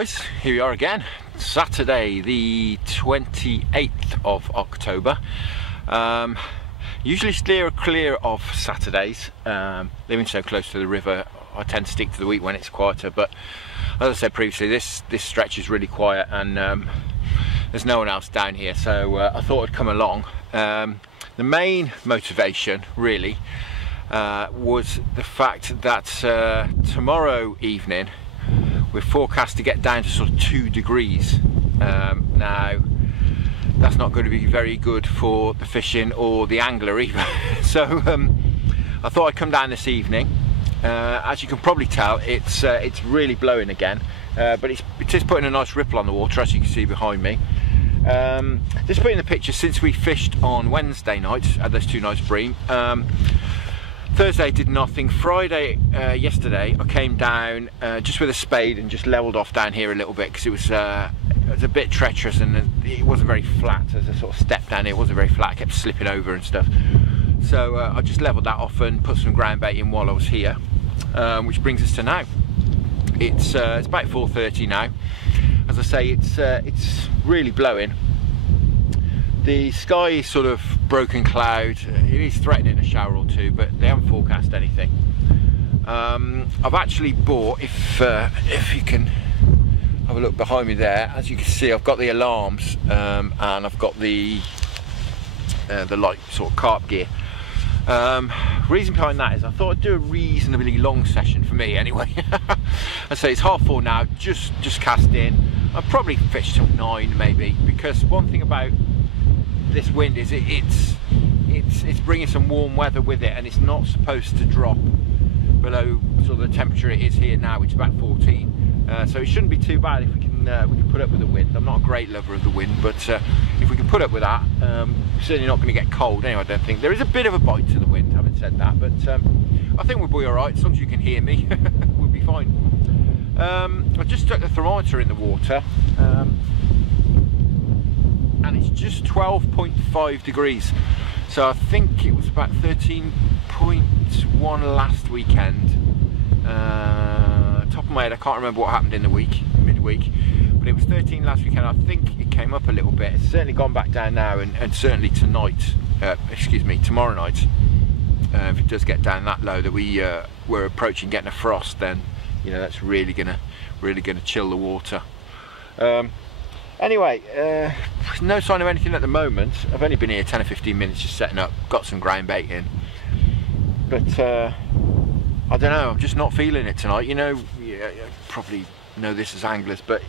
guys, here we are again. Saturday the 28th of October. Usually steer clear of Saturdays. Living so close to the river, I tend to stick to the week when it's quieter, but as I said previously, this stretch is really quiet and there's no one else down here, so I thought I'd come along. The main motivation really was the fact that tomorrow evening we're forecast to get down to sort of 2 degrees. Now that's not going to be very good for the fishing or the angler either. So I thought I'd come down this evening. As you can probably tell, it's really blowing again, but it is putting a nice ripple on the water, as you can see behind me. Just putting the picture, since we fished on Wednesday night, had those 2 nights bream. Thursday did nothing. Friday, yesterday, I came down just with a spade and just levelled off down here a little bit because it was a bit treacherous and it wasn't very flat. As I sort of stepped down here, it wasn't very flat. I kept slipping over and stuff. So I just levelled that off and put some ground bait in while I was here, which brings us to now. It's about 4:30 now. As I say, it's really blowing. The sky is sort of broken cloud. It is threatening a shower or two, but they haven't forecast anything. I've actually bought, if you can have a look behind me there, as you can see, I've got the alarms and I've got the light sort of carp gear. Reason behind that is I thought I'd do a reasonably long session for me anyway. I say it's 4:30 now, just cast in. I'll probably fish till 9 maybe, because one thing about this wind is it's bringing some warm weather with it, and it's not supposed to drop below sort of the temperature it is here now, which is about 14. So it shouldn't be too bad if we can put up with the wind. I'm not a great lover of the wind, but if we can put up with that, we're certainly not going to get cold anyway. I don't think there is a bit of a bite to the wind, having said that, but I think we'll be all right as long as you can hear me. We'll be fine. I just stuck the thermometer in the water, and it's just 12.5 degrees. So I think it was about 13.1 last weekend. Top of my head, I can't remember what happened in the week, midweek, but it was 13 last weekend. I think it came up a little bit. It's certainly gone back down now, and certainly tonight, tomorrow night, if it does get down that low that we're approaching getting a frost, then you know that's really gonna chill the water. Anyway, no sign of anything at the moment. I've only been here 10 or 15 minutes just setting up, got some ground bait in, but I don't know, I'm just not feeling it tonight. You know, you probably know this as anglers, but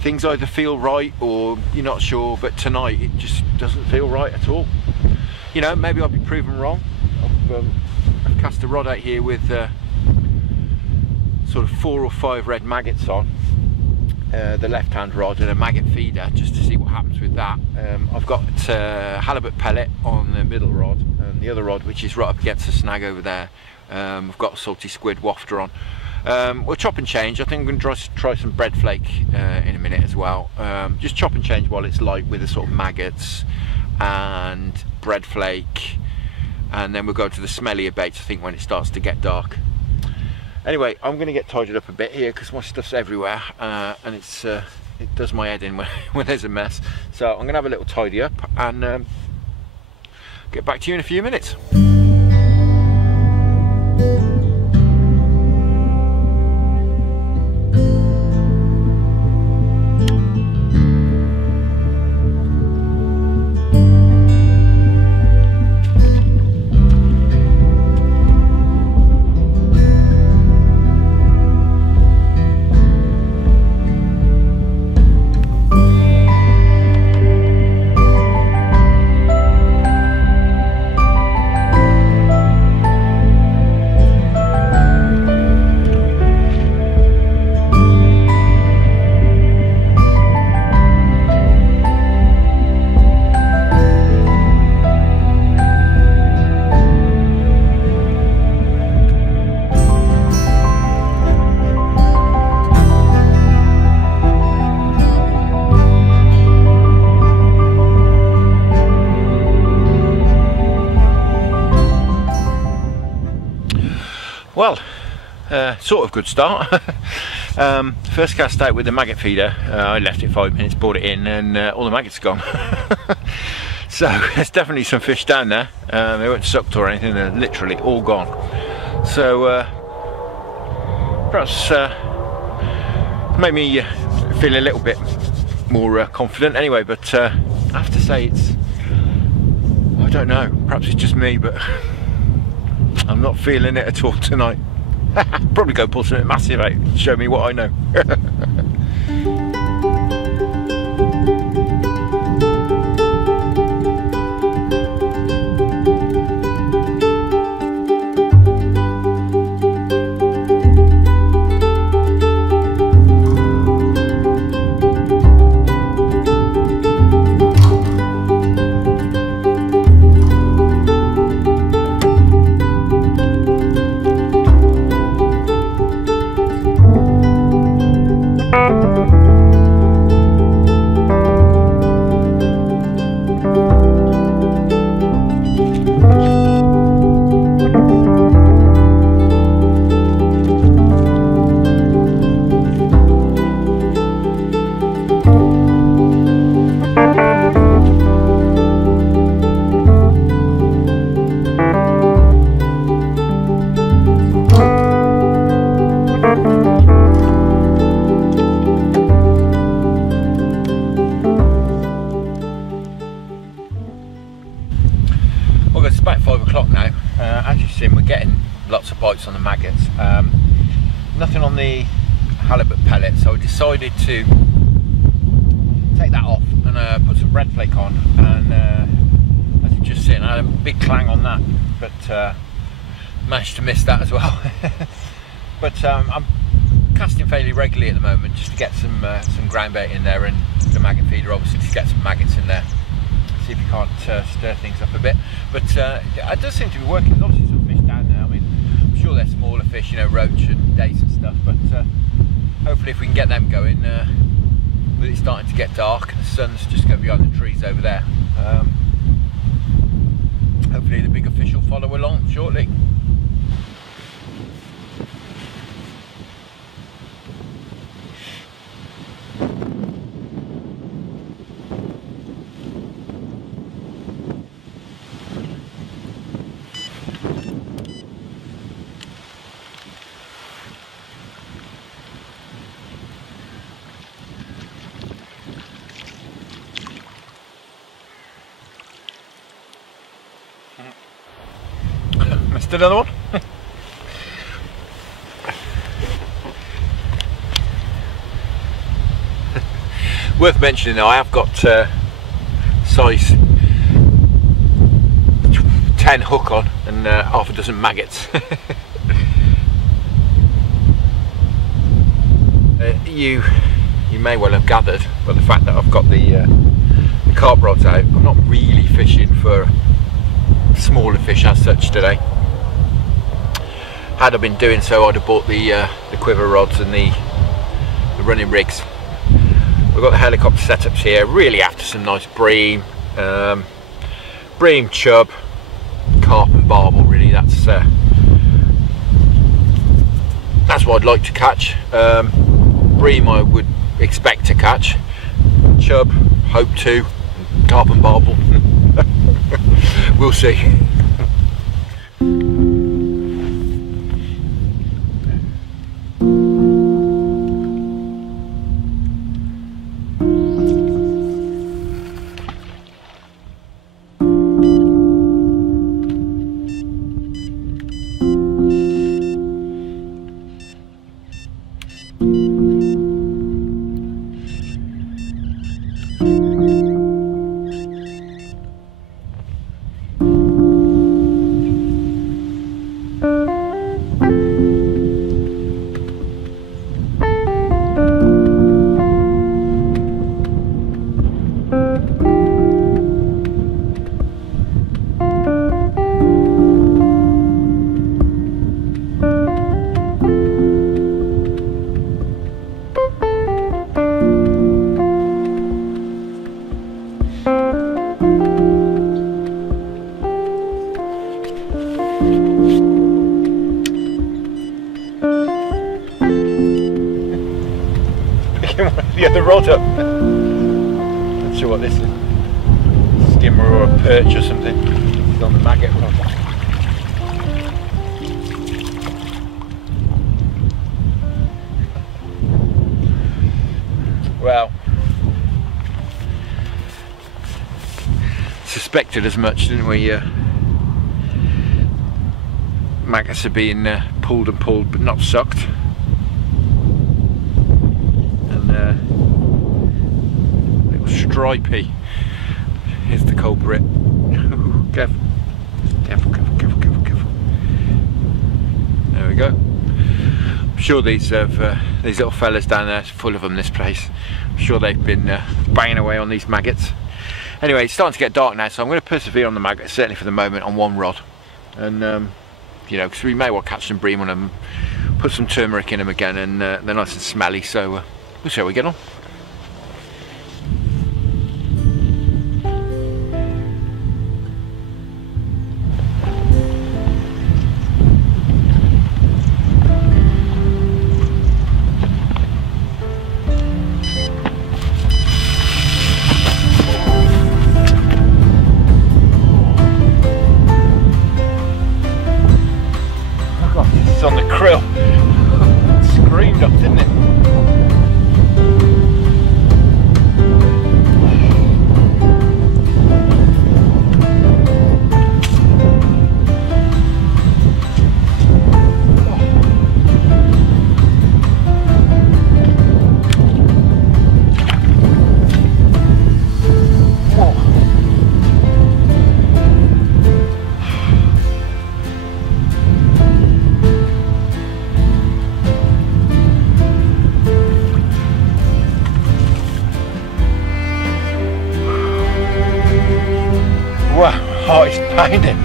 things either feel right or you're not sure, but tonight it just doesn't feel right at all. You know, maybe I'll be proven wrong. I've cast a rod out here with sort of 4 or 5 red maggots on. The left hand rod and a maggot feeder, just to see what happens with that. I've got halibut pellet on the middle rod, and the other rod, which is right up against the snag over there, I've got a salty squid wafter on. We'll chop and change. I think I'm going to try some bread flake in a minute as well. Just chop and change while it's light with the sort of maggots and bread flake, and then we'll go to the smellier baits I think when it starts to get dark. Anyway, I'm going to get tidied up a bit here because my stuff's everywhere, and it does my head in when there's a mess. So I'm going to have a little tidy up and get back to you in a few minutes. Well, sort of good start. First cast out with the maggot feeder, I left it 5 minutes, brought it in, and all the maggots are gone. So there's definitely some fish down there. They weren't sucked or anything, they're literally all gone. So perhaps made me feel a little bit more confident anyway, but I have to say it's, I don't know, perhaps it's just me, but I'm not feeling it at all tonight. Probably go pull something massive out, show me what I know. Well, it's about 5 o'clock now. As you've seen, we're getting lots of bites on the maggots. Nothing on the halibut pellet, so I decided to take that off and put some bread flake on. And as you've just seen, I had a big clang on that, but managed to miss that as well. But I'm casting fairly regularly at the moment, just to get some ground bait in there, and the maggot feeder obviously to get some maggots in there. See if you can't stir things up a bit, but it does seem to be working. There's obviously some fish down there. I mean, I'm sure they're smaller fish, you know, roach and dace and stuff, but hopefully if we can get them going, with it starting to get dark and the sun's just going behind the trees over there, hopefully the bigger fish will follow along shortly. Missed another one. Worth mentioning though, I have got size 10 hook on and half a dozen maggots. You may well have gathered by the fact that I've got the carp rods out. I'm not really fishing for smaller fish as such today. Had I been doing so, I'd have bought the quiver rods and the running rigs. We've got the helicopter setups here, really after some nice bream, chub, carp and barbel. Really, that's what I'd like to catch. Bream I would expect to catch, chub hope to, carp and barbel we'll see. the other rod up. Not sure what this is. Skimmer or a perch or something. It's on the maggot rod. Well, suspected as much, didn't we? Maggots are being pulled and pulled but not sucked. And little stripey. Here's the culprit. Careful. Careful, careful, careful, careful, careful. There we go. I'm sure these little fellas down there, it's full of them, this place. I'm sure they've been banging away on these maggots. Anyway, it's starting to get dark now, so I'm going to persevere on the maggots, certainly for the moment, on one rod. And you know, because we may well catch some bream on them, put some turmeric in them again, and they're nice and smelly, so we'll see how we get on. On the krill. Screamed up, didn't it? Wow, heart is pounding.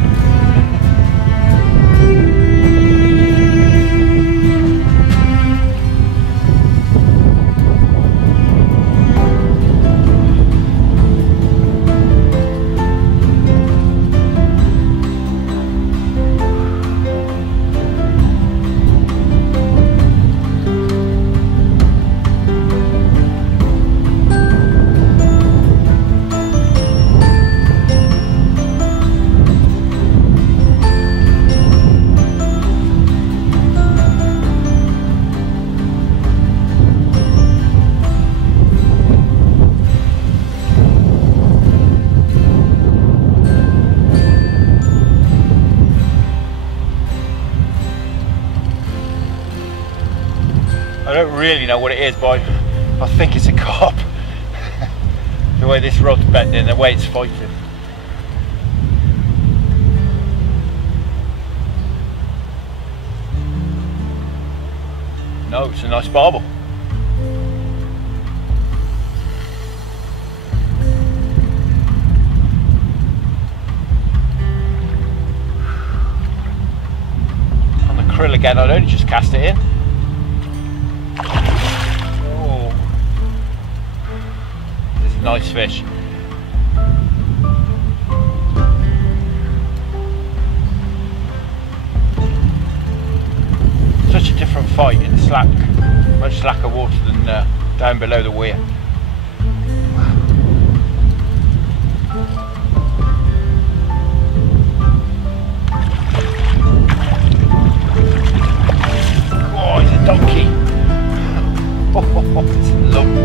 I don't really know what it is, but I think it's a carp. The way this rod's bending, the way it's fighting. No, it's a nice barbel. On the krill again, I'd only just cast it in. Nice fish. Such a different fight in the slack, much slacker water than down below the weir. Oh, he's a donkey. Oh, it's a lump.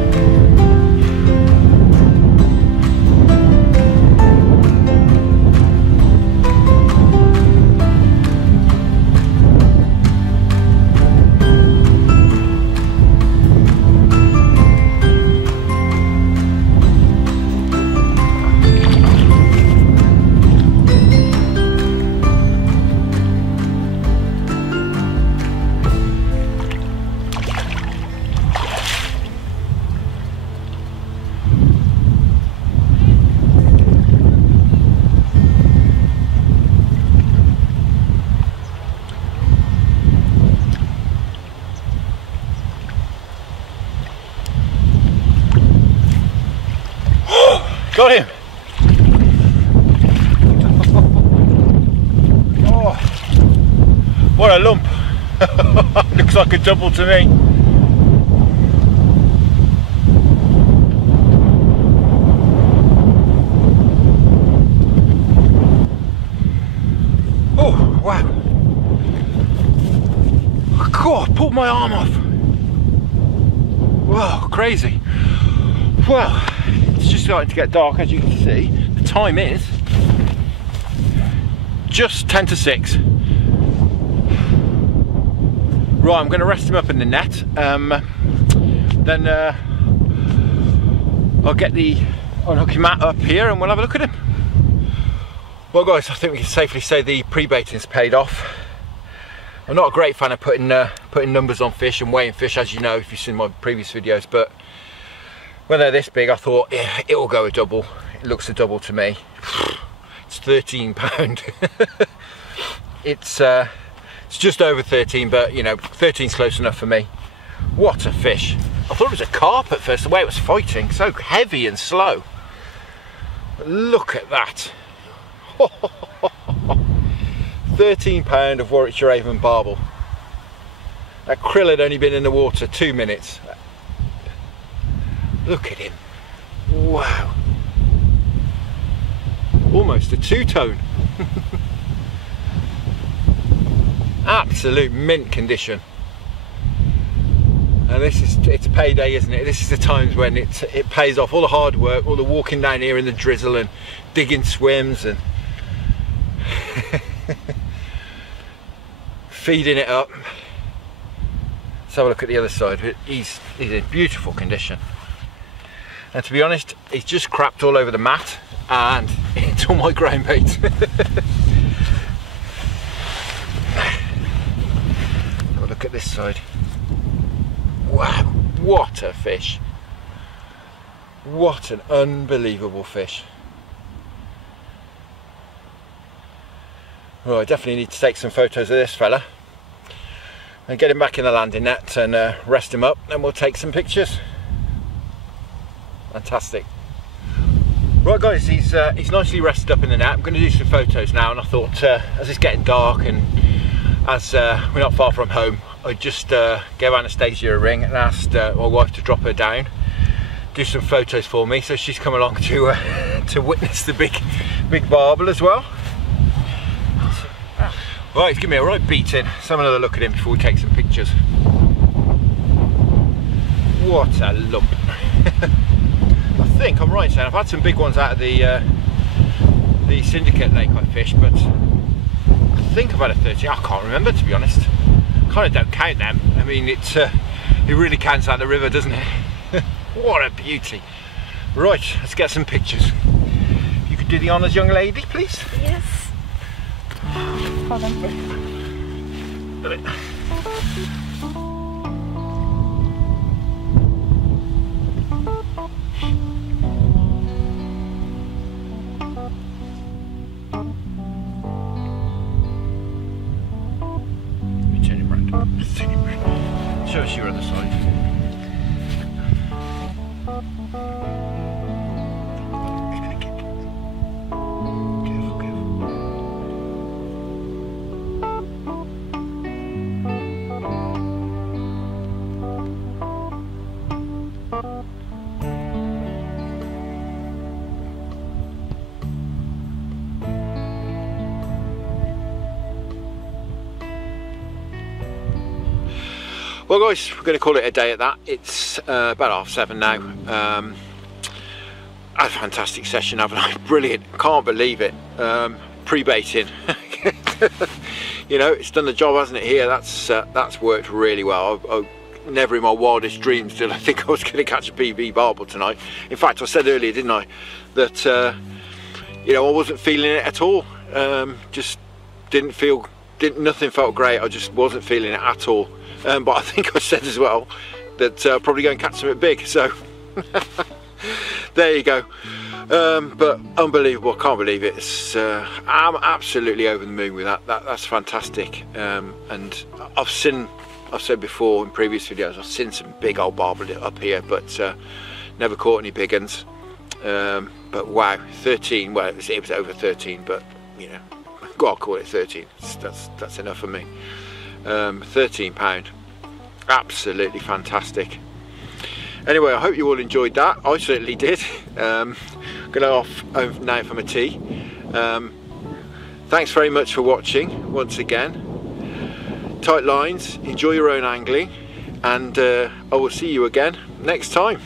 Got him! Oh, what a lump! Looks like a double to me. pulled my arm off. Whoa, crazy. Well, it's just starting to get dark, as you can see. The time is just 10 to 6. Right, I'm going to rest him up in the net. Then I'll get the unhooking mat up here and we'll have a look at him. Well guys, I think we can safely say the pre-baiting's paid off. I'm not a great fan of putting numbers on fish and weighing fish, as you know if you've seen my previous videos, but when they're this big I thought, yeah, it will go a double. It looks a double to me. It's 13 pound. It's just over 13, but you know, 13's close enough for me. What a fish. I thought it was a carp at first, the way it was fighting, so heavy and slow. But look at that. 13 pound of Warwickshire Avon Barbel. That krill had only been in the water 2 minutes. Look at him. Wow. Almost a two-tone. Absolute mint condition. And it's payday, isn't it? This is the times when it pays off. All the hard work, all the walking down here in the drizzle and digging swims and feeding it up. Let's have a look at the other side. He's in beautiful condition. And to be honest, he's just crapped all over the mat and it's all my ground bait. Have a look at this side. Wow, what a fish. What an unbelievable fish. Well, I definitely need to take some photos of this fella and get him back in the landing net and rest him up, and we'll take some pictures. Fantastic. Right guys, he's nicely rested up in the net. I'm going to do some photos now, and I thought as it's getting dark and as we're not far from home, I'd just give Anastasia a ring and asked my wife to drop her down, do some photos for me, so she's come along to witness the big barbel as well. Right, he's giving me a right beating. Let's have another look at him before we take some pictures. What a lump. I think I'm right saying I've had some big ones out of the syndicate lake I fished, but I think I've had a 13. I can't remember, to be honest. Kind of don't count them. I mean, it really counts out the river, doesn't it? What a beauty. Right, let's get some pictures. If you could do the honours, young lady, please. Yes. Hold on. Show us your other side. He's gonna kick. Careful, careful. Well guys, we're going to call it a day at that. It's about 7:30 now. Had a fantastic session, haven't I? Brilliant, can't believe it. Pre-baiting. You know, it's done the job, hasn't it, here? That's worked really well. I never in my wildest dreams did I think I was going to catch a PB barbel tonight. In fact, I said earlier, didn't I, that you know, I wasn't feeling it at all. Just nothing felt great. I just wasn't feeling it at all. But I think I said as well that I'll probably go and catch something big, so there you go. But unbelievable, I can't believe it. I'm absolutely over the moon with that. That's fantastic. And I've said before in previous videos, I've seen some big old barbel up here, but never caught any big uns. But wow, 13, well it was over 13, but you know, I'll call it 13. That's enough for me. 13 pound, absolutely fantastic. Anyway, I hope you all enjoyed that. I certainly did. Gonna off now for my tea. Thanks very much for watching once again. tight lines, enjoy your own angling, and I will see you again next time.